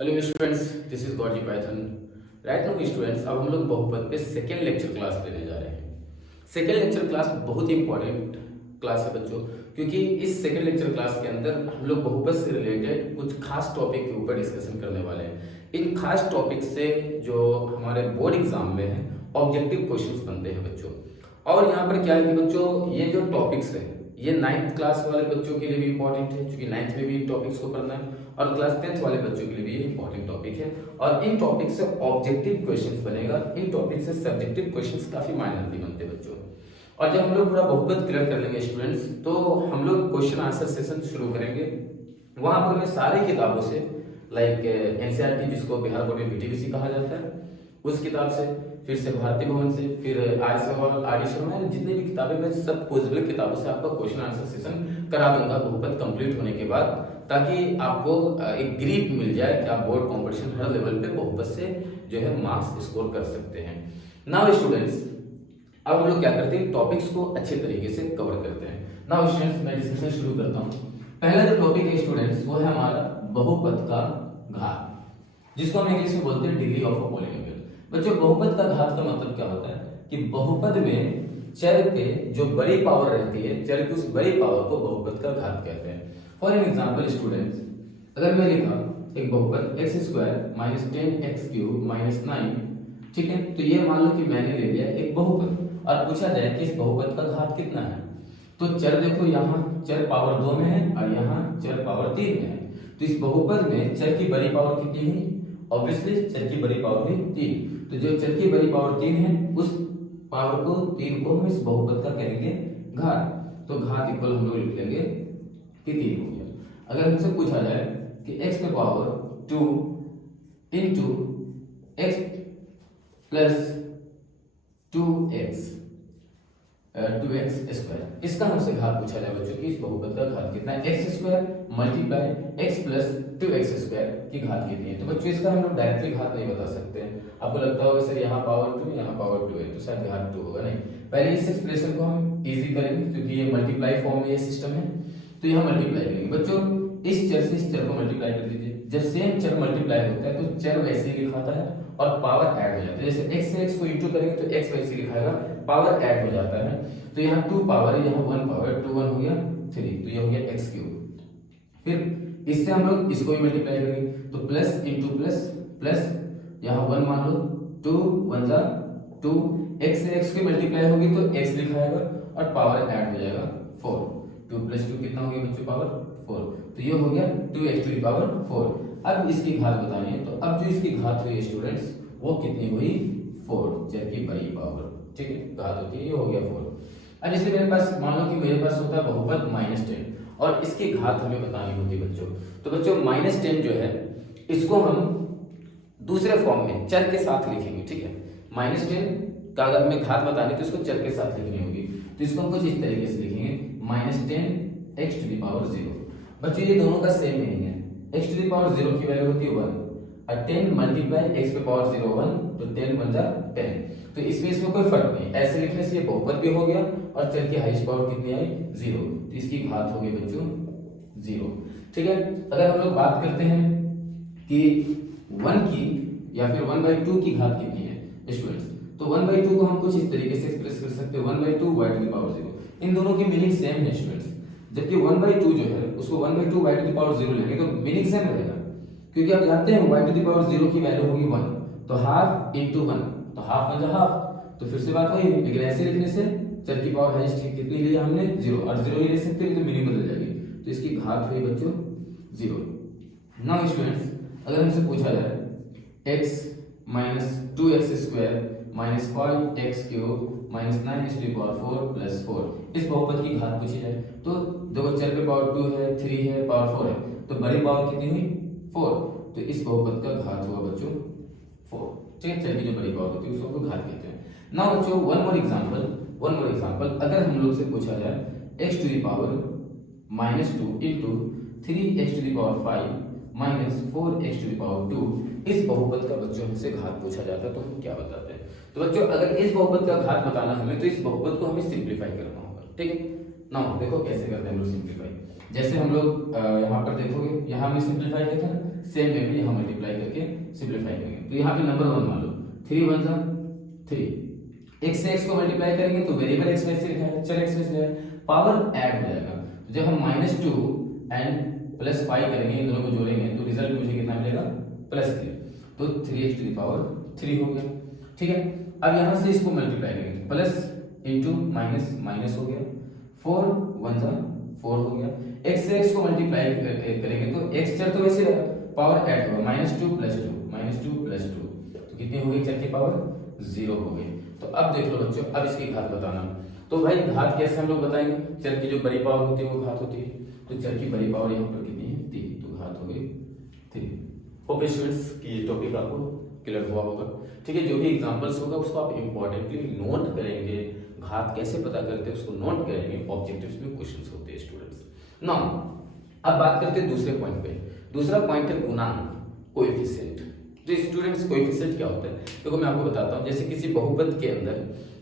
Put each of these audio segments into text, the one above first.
Hello students, this is गॉडजी Python. Right now students, अब हम लोग बहुपद पे सेकेंड लेक्चर क्लास लेने जा रहे हैं। सेकेंड लेक्चर क्लास बहुत ही इंपॉर्टेंट क्लास है बच्चों, क्योंकि इस सेकेंड लेक्चर क्लास के अंदर हम लोग बहुपद से रिलेटेड कुछ खास टॉपिक के ऊपर डिस्कशन करने वाले हैं। इन खास टॉपिक से जो हमारे बोर्ड एग्जाम में है ऑब्जेक्टिव क्वेश्चंस बनते हैं बच्चों। और यहाँ पर क्या है कि बच्चों ये जो टॉपिक्स है ये 9th क्लास वाले बच्चों के लिए भी इंपॉर्टेंट है, क्योंकि 9th में भी टॉपिक्स को पढ़ना है, और क्लास 10th वाले बच्चों के लिए भी ये इंपॉर्टेंट टॉपिक है। और इन टॉपिक से ऑब्जेक्टिव क्वेश्चंस बनेगा, इन टॉपिक से सब्जेक्टिव क्वेश्चंस काफी मायने बनते हैं बच्चों। और जब हम लोग पूरा बहुपद क्लियर कर लेंगे स्टूडेंट्स, तो हम लोग क्वेश्चन आंसर सेशन शुरू करेंगे। वहां पर हमें सारी किताबों से लाइक एनसीईआरटी, जिसको बिहार बोर्ड में बीटीबीसी कहा जाता है, उस किताब से, फिर से भारती भवन से, फिर आर सवाल, आर शर्मा, जितनी भी किताबें मैं सब पॉसिबल किताबों से आपका क्वेश्चन आंसर सेशन करा दूंगा बहुपद कंप्लीट होने के बाद, ताकि आपको एक ग्रिप मिल जाए कि आप बोर्ड कॉम्पिटिशन हर लेवल पे बहुपद से जो है मार्क्स स्कोर कर सकते हैं। नाउ स्टूडेंट्स, अब हम लोग क्या करते हैं, टॉपिक्स को अच्छे तरीके से कवर करते हैं। नाउ स्टूडेंट्स, मैं डिस्कशन शुरू करता हूँ। पहला जो टॉपिक है स्टूडेंट्स, वो है हमारा बहुपद का घात, जिसको हम इंग्लिश में बोलते हैं डिग्री ऑफ अ पॉलिनोमियल। बच्चों, बहुपद का घात का मतलब क्या होता है कि बहुपद में चर पे जो बड़ी पावर रहती है, चर की उस बड़ी पावर को बहुपद का घात कहते हैं। फॉर एन एग्जाम्पल स्टूडेंट्स, अगर मैं लिखा एक बहुपद x square minus 10x cube minus 9, ठीक है, तो ये मान लो कि मैंने ले लिया एक बहुपद, और पूछा जाए कि इस बहुपद का घात कितना है, तो चर देखो, यहाँ चर पावर 2 में है और यहाँ चर पावर 3 में है। तो इस बहुपद में चर की बड़ी पावर कितनी है? ऑब्वियसली चर की बड़ी पावर भी 3। तो जो चर की बड़ी पावर 3 है, उस पावर को 3 को हम इस बहुपद का कहेंगे घात। तो घात इक्वल हम लोग लिख लेंगे कि 3 हो गया। अगर हमसे पूछा जाए कि x पे power 2 into x plus 2x square, इसका हमसे घात पूछा जाए बच्चों कि इस बहुपद का घात कितना है, x square multiply x plus 2x square की घात कितनी है। तो बच्चों, इसका हम लोग डायरेक्टली घात नहीं बता सकते हैं। आपको लगता होगा सर यहाँ पावर 2 यहाँ पावर 2 है, तो शायद घात 2 होगा, नहीं। पहले इस एक्सप्रेशन को हम इजी करेंगे, क्योंकि ये मल्टीप्लाई फॉर्म में ये सिस्टम है, तो यहाँ मल्टीप्लाई करेंगे बच्चों। इस चर से इस चर को मल्टीप्लाई कर दीजिए। जब सेम चर मल्टीप्लाई होता है तो चर वैसे ही लिखाता है और पावर ऐड हो जाता है। जैसे x से x को इंटू करेंगे तो x वैसे ही लिखाएगा, पावर ऐड हो जाता है। तो यहाँ 2 पावर है, यहाँ 1 पावर, 2 1 हो गया 3, तो ये हो गया x क्यूब। फिर इससे हम लोग इसको भी मल्टीप्लाई करेंगे, तो प्लस इंटू प्लस प्लस, यहाँ 1 मान लो, 2 1 जा 2, x से x की मल्टीप्लाई होगी तो x लिखाएगा और पावर ऐड हो जाएगा 4। 2 प्लस 2 कितना हो गया बच्चों? पावर 4। तो ये हो गया 2x टू द पावर 4। अब इसकी घात बतानी है, तो अब जो इसकी घात हुई स्टूडेंट्स, वो कितनी हुई? 4, चर की बड़ी पावर, ठीक है, घात होती है, ये हो गया 4। अब जैसे मेरे पास, मान लो कि मेरे पास होता है बहुपद -10 और इसकी घात हमें बतानी होती है बच्चों। तो बच्चों -10 जो है, इसको हम दूसरे फॉर्म में चर के साथ लिखेंगे, ठीक है। -10 का अगर हमें घात बतानी तो इसको चर के साथ लिखनी होगी, तो इसको हम कुछ इस तरीके से लिखेंगे, -10x टू द पावर 0। बच्चों, ये दोनों का सेम मीनिंग है। x टू द पावर 0 की वैल्यू होती है 1, और 10 मल्टीप्लाई x पे पावर 0 1, तो 10 1 जा 10। तो इसमें कोई फर्क नहीं, ऐसे लिखने से ये बहुपद भी हो गया और चर की हाईएस्ट पावर कितनी आई? 0। तो इसकी घात हो गई बच्चों 0, ठीक है। अगर हम लोग बात करते हैं कि 1 की या फिर 1/2 की घात कितनी है स्टूडेंट्स, तो 1/2 को हम कुछ इस तरीके से एक्सप्रेस कर सकते हैं, 1/2 y टू द पावर 0। इन दोनों की मीनिंग सेम है स्टूडेंट्स, जबकि 1/2 जो है उसको 1/2 y टू द पावर 0 लेंगे तो मीनिंग सेम रहेगा, क्योंकि आप जानते हैं y टू द पावर 0 की वैल्यू होगी 1, तो हाफ इंटू 1, तो हाफ 1 हाफ, तो फिर से बात वही है। लेकिन ऐसे लिखने से चर की पावर हाईएस्ट कितनी ली हमने? 0, और 0 ही ले सकते हैं तो मीनिंग बदल जाएगी, तो इसकी घात हुई बच्चों 0। नाउ स्टूडेंट्स, अगर हमसे पूछा जाए x minus 2x square minus 5x cube minus 9 to the power 4 plus 4, इस बहुपद की घात पूछी जाए, तो देखो चर पे पावर 2 है, 3 है, पावर 4 है, तो बड़ी पावर कितनी हुई? 4। तो इस बहुपद का घात हुआ बच्चों 4, ठीक है। चर की जो बड़ी पावर होती है उसको घात कहते हैं। नाउ बच्चों, वन मोर एग्जांपल, अगर हम लोग से पूछा जाए x to the power -2 into 3x to the power 5 minus 4x to the power 2, इस बहुपद का बच्चों हमसे घात पूछा जाता है, तो हम क्या बताते हैं? तो बच्चों, अगर इस बहुपद का घात बताना हमें, तो इस बहुपद को हमें सिंप्लीफाई करना होगा, ठीक है। नाउ देखो कैसे करते हैं हम लोग सिंप्लीफाई। जैसे हम लोग यहाँ पर देखोगे, यहाँ हमने सिंप्लीफाई किया था ना, सेम वे में यहाँ मल्टीप्लाई करके सिंप्लीफाई करेंगे। तो यहाँ पे नंबर 1 मान लो, 3 1 जा 3, x से x को मल्टीप्लाई करेंगे तो वेरिएबल x वैसे लिखा है, चल x वैसे लिखा है, पावर ऐड हो जाएगा। जब हम -2 एंड +5 करेंगे, इन दोनों को जोड़ेंगे तो रिजल्ट मुझे कितना मिलेगा, +3, तो 3x टू द पावर 3 हो गया। ठीक है, अब यहाँ से इसको मल्टीप्लाई करेंगे, प्लस इंटू माइनस माइनस हो गया, 4 1 जा 4 हो गया। x से x को मल्टीप्लाई करेंगे तो x चर तो वैसे रहेगा, पावर ऐड होगा, -2 + 2 तो कितनी हो गई, चर की पावर 0 हो गई। तो अब देख लो बच्चों, अब इसकी घात बताना। तो भाई घात कैसे हम लोग बताएंगे, चर की जो बड़ी पावर होती है वो घात होती है, तो चर की बड़ी पावर यहाँ पर कितनी है, 3, तो घात हो गई 3। होप स्टूडेंट्स कि ये टॉपिक आपको क्लियर हुआ होगा। ठीक है, जो भी एग्जांपल्स होगा उसको आप इंपॉर्टेंटली नोट करेंगे, घात कैसे पता करते हैं उसको नोट करेंगे, ऑब्जेक्टिव्स में क्वेश्चंस होते हैं स्टूडेंट्स। नाउ अब बात करते हैं दूसरे पॉइंट पे। दूसरा पॉइंट है गुणांक, कोएफिशिएंट। तो स्टूडेंट्स कोएफिशिएंट क्या होता है, देखो मैं आपको बताता हूँ। जैसे किसी बहुपद के अंदर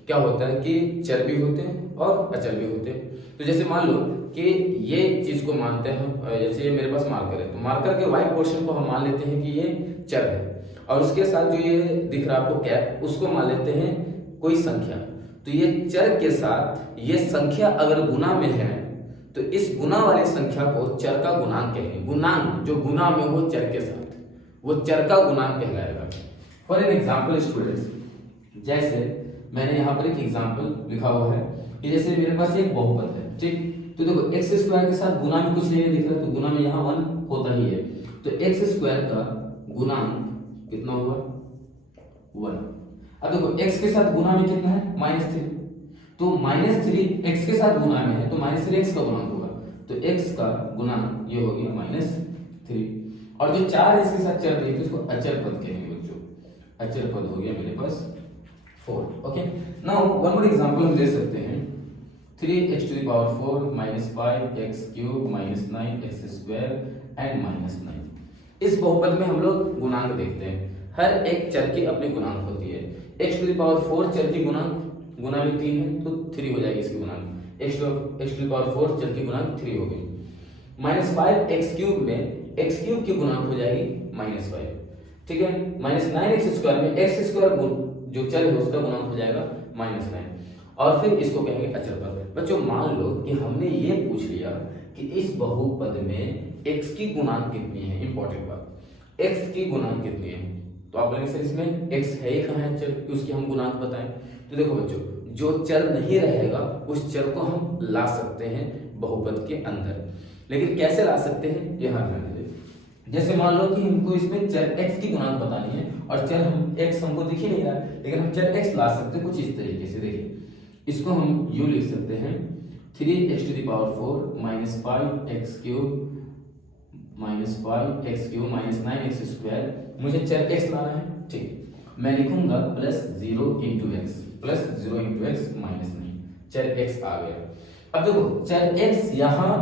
क्या होता है कि चर भी होते हैं और अचर भी होते हैं। तो जैसे मान लो कि ये चीज को मानते हैं हम, जैसे ये मेरे पास मार्कर है, तो मार्कर के वाइट पोर्शन को हम मान लेते हैं कि ये चर है, और उसके साथ जो ये दिख रहा है आपको कैप, उसको मान लेते हैं कोई संख्या। तो ये चर के साथ ये संख्या अगर गुना में है तो इस गुना वाली संख्या को चर का गुणांक कहेंगे। गुणांक जो गुना में हो चर के साथ, वो चर का गुणांक कहलाएगा। फॉर एन एग्जाम्पल स्टूडेंट्स, जैसे मैंने यहाँ पर एक एग्जाम्पल लिखा हुआ है कि जैसे मेरे पास एक बहुपद है, ठीक, तो देखो x स्क्वायर के साथ गुना में कुछ नहीं दिख रहा, तो गुना में यहाँ 1 होता ही है, तो x स्क्वायर का गुणांक कितना हुआ, 1। अब देखो x के साथ गुना में कितना है, -3, तो -3 x के साथ गुना में है तो -3 x का गुणांक होगा, तो x का गुणांक ये हो गया -3। और जो 4 इसके साथ चर रही थी उसको अचर पद कहेंगे बच्चों, अचर पद हो गया मेरे पास 4। Okay, now one more example हम दे सकते हैं, 3x to the power 4 -5x cube -9x square and -9। इस बहुपद में हम लोग गुणांक देखते हैं, हर एक चर की अपनी गुणांक होती है। x टू द पावर 4 चर की गुणांक, गुना में 3 है तो 3 हो जाएगी इसकी गुणांक, x टू द पावर 4 चर की गुणांक 3 हो गई। -5x क्यूब में x क्यूब की गुणांक हो जाएगी -5, ठीक है। -9x स्क्वायर में x स्क्वायर जो चर है उसका गुणांक हो जाएगा -9, और फिर इसको कहेंगे अचर पद। बच्चों मान लो कि हमने ये पूछ लिया कि इस बहुपद में x की गुणांक कितनी है, इंपॉर्टेंट बात, x की गुणांक कितनी है, तो आप बोलेंगे सर इसमें x है ही कहाँ है चर कि उसकी हम गुणांक बताएं। तो देखो बच्चों, जो चर नहीं रहेगा उस चर को हम ला सकते हैं बहुपद के अंदर, लेकिन कैसे ला सकते हैं यहाँ ध्यान दीजिए। जैसे मान लो कि हमको इसमें चर x की गुणांक बतानी है और चर हम x हमको दिख ही नहीं रहा, लेकिन हम चर x ला सकते हैं कुछ इस तरीके से। देखिए इसको हम यूं लिख सकते हैं, 3x to the power 4 -5x cube -9x square, मुझे चर x लाना है, ठीक, मैं लिखूंगा +0 × x -9, चर x आ गया। अब देखो चर x यहाँ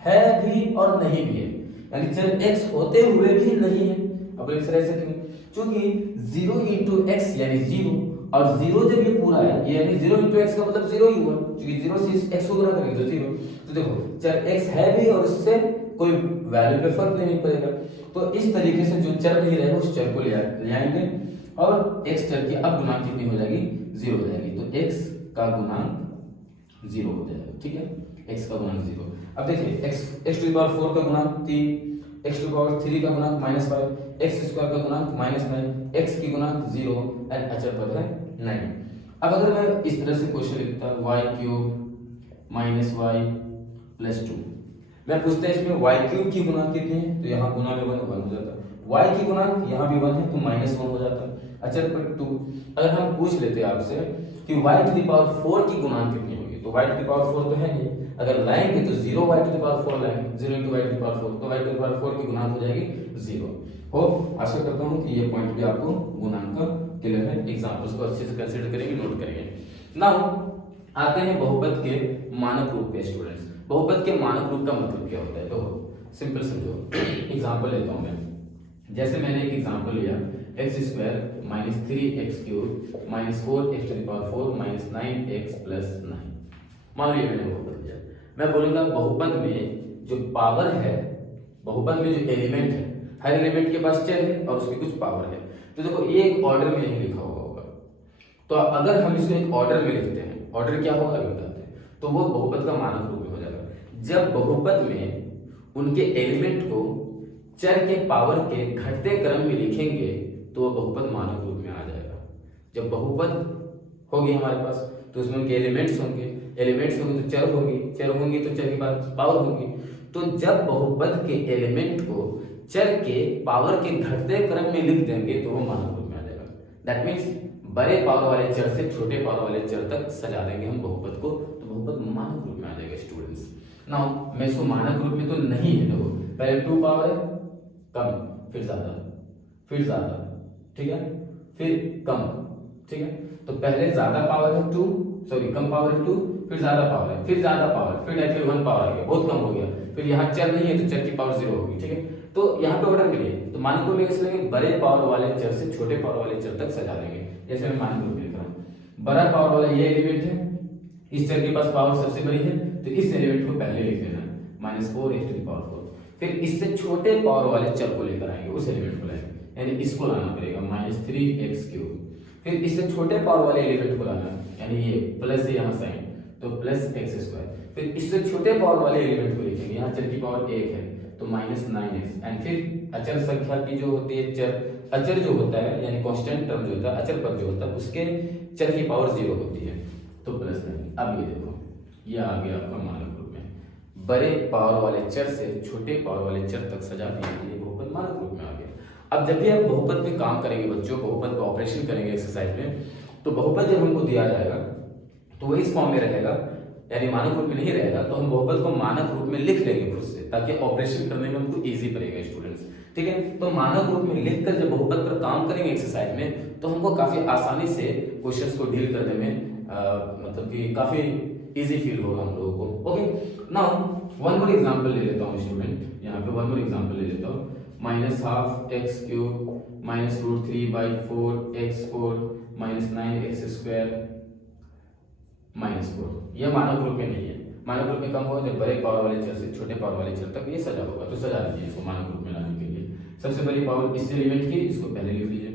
है भी और नहीं भी है, यानी चर x होते हुए भी नहीं है। अब इस तरह से क्यों, क्योंकि 0 × x यानी 0, और 0 जब ये पूरा है ये यानी 0 × x का मतलब 0 ही हुआ, क्योंकि 0 से x को गुणा करेंगे तो 0। तो देखो चर x है भी और उससे कोई वैल्यू पे फर्क नहीं पड़ेगा। तो इस तरीके से जो चर नहीं रहेगा उस चर को ले आएंगे, और x चर की अब गुणांक कितनी हो जाएगी, 0 हो जाएगी, तो x का गुणांक 0 हो जाएगा, ठीक है, x का गुणांक 0। अब देखिए x टू द पावर 4 का गुणांक 3, x टू द पावर 3 का गुणांक -5, x स्क्वायर का गुणांक -9, x की गुणांक 0 एंड अचर पद है 9। अब अगर मैं इस तरह से क्वेश्चन लिखता y³ - y + 2, मैं पूछता है इसमें y³ की गुणांक कितनी है, तो यहाँ गुना में 1 हो जाता है, y की गुणांक यहाँ भी 1 है तो -1 हो जाता है, अचर पद 2। अगर हम पूछ लेते हैं आपसे कि y टू द पावर 4 की गुणांक कितनी होगी, तो y टू द पावर 4 तो है नहीं, अगर लाएंगे तो 0 y टू द पावर 4 लाएंगे, 0 × y टू द पावर 4, तो y टू द पावर 4 की गुणांक हो जाएगी 0। होप आशा करता हूँ कि ये पॉइंट भी आपको गुणांक का क्लियर है, एग्जांपल्स को अच्छे से कंसीडर करेंगे, नोट करेंगे। नाउ आते हैं बहुपद के मानक रूप पे स्टूडेंट्स। बहुपद के मानक रूप का मतलब क्या होता है, तो सिंपल समझो, एग्जांपल लेता हूं मैं। जैसे मैंने एक एग्जांपल लिया, x² - 3x³ - 4x to the power 4 - 9x + 9। मान लो ये मैंने बहुपद लिया, मैं बोलूंगा बहुपद में जो पावर है, बहुपद में जो एलिमेंट है, हर एलिमेंट के पास चर है और उसकी कुछ पावर है। तो देखो ये एक ऑर्डर में नहीं लिखा हुआ होगा, तो अगर हम इसको एक ऑर्डर में लिखते हैं, ऑर्डर क्या होगा अभी बताते हैं, तो वो बहुपद का मानक रूप में हो जाएगा। जब बहुपद में उनके एलिमेंट को चर के पावर के घटते क्रम में लिखेंगे तो वो बहुपद मानक रूप में आ जाएगा। जब बहुपद होगी हमारे पास तो उसमें उनके एलिमेंट्स होंगे तो चर होंगी तो चर के पास पावर होगी। तो जब बहुपद के एलिमेंट को चर के पावर के घटते क्रम में लिख देंगे तो वो मानक रूप में आ जाएगा। दैट मीन्स बड़े पावर वाले चर से छोटे पावर वाले चर तक सजा देंगे हम बहुपद को, तो बहुपद मानक रूप में आ जाएगा स्टूडेंट्स। नाउ मैं इसको मानक रूप में तो नहीं है, देखो पहले 2 पावर है, कम, फिर ज्यादा, ठीक है, फिर कम, ठीक है। तो पहले ज्यादा पावर है 2, सॉरी कम पावर है 2, फिर ज्यादा पावर है, फिर ज्यादा पावर, फिर डायरेक्टली 1 पावर आ गया, बहुत कम हो गया, फिर यहाँ चर नहीं है तो चर की पावर 0 होगी, ठीक है। तो यहाँ पे ऑर्डर के लिए तो मानक रूप में कैसे लेंगे, बड़े पावर वाले चर से छोटे पावर वाले चर तक सजा देंगे। जैसे मैं मानक रूप में लिख रहा हूँ, बड़ा पावर वाला ये एलिमेंट है, इस चर के पास पावर सबसे बड़ी है तो इस एलिमेंट को पहले लिख देना -4 फिर इससे छोटे पावर वाले चर को लेकर आएंगे, उस एलिमेंट को लाएंगे, यानी इसको लाना पड़ेगा -3x3। फिर इससे छोटे पावर वाले एलिमेंट को लाना, यानी ये प्लस है यहाँ साइन तो +x²। फिर इससे छोटे पावर वाले एलिमेंट को लिखेंगे, यहाँ चर की पावर 1 है तो -9x। एंड फिर अचर संख्या की जो होती है अचर जो होता है यानी कांस्टेंट टर्म जो होता है, अचर पद जो होता है उसके चर की पावर 0 होती है तो +9। अब ये देखो ये आ गया आपका मानक रूप में, बड़े पावर वाले चर से छोटे पावर वाले चर तक सजा दिए के लिए बहुपद मानक रूप में आ गया। अब जब भी आप बहुपद पे काम करेंगे बच्चों, बहुपद का ऑपरेशन करेंगे एक्सरसाइज में, तो बहुपद जब हमको दिया जाएगा तो वो इस फॉर्म में रहेगा, यानी मानक रूप में नहीं रहेगा, तो हम बहुपद को मानक रूप में लिख लेंगे खुद से, ताकि ऑपरेशन करने में हमको इजी पड़ेगा स्टूडेंट्स, ठीक है। तो मानक रूप में लिखकर जब बहुपद पर काम करेंगे एक्सरसाइज में तो हमको काफी आसानी से क्वेश्चंस को डील करने में मतलब कि काफी इजी फील होगा हम लोगों को। Okay, now one more example ले लेता हूँ स्टूडेंट, यहाँ पे वन मोर एग्जांपल ले लेता हूँ, -12x³ -√3/4x4 -9x² -4। यह मानक रूप में नहीं है, मानक रूप में कम होगा जब बड़े पावर वाले चर से छोटे पावर वाले चर तक ये सजा होगा, तो सजा दीजिए इसको मानक रूप में लाने के लिए। सबसे बड़ी पावर इस एलिमेंट की, इसको पहले लिख लीजिए,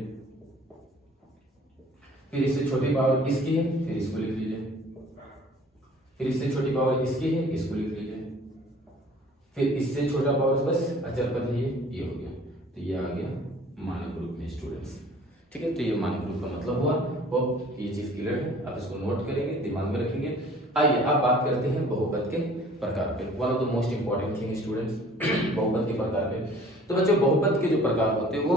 फिर इससे छोटी पावर इसकी है, फिर इसको लिख लीजिए, फिर इससे छोटी पावर इसकी है, इसको लिख लीजिए, फिर इससे छोटा पावर बस अचर पद है ये हो गया, तो ये आ गया मानक रूप में स्टूडेंट्स, ठीक है। तो ये मानक रूप का मतलब हुआ, होप ये चीज क्लियर है, आप इसको नोट करेंगे, दिमाग में रखेंगे। आइए अब बात करते हैं बहुपद के प्रकार पे, one of the most important thing students, बहुपद के प्रकार पे। तो बच्चों बहुपद के जो प्रकार होते हैं वो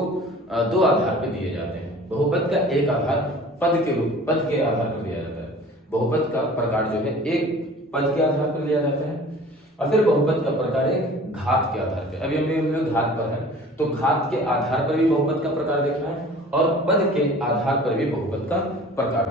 2 आधार पे दिए जाते हैं। बहुपद का एक आधार पद के आधार पर दिया जाता है, बहुपद का प्रकार जो है एक पद के आधार पर लिया जाता है, और फिर बहुपद का प्रकार एक घात के आधार पर। अभी हम लोग घात पर है, तो घात के आधार पर भी बहुपद का प्रकार देखना है और पद के आधार पर भी बहुपद का प्रकार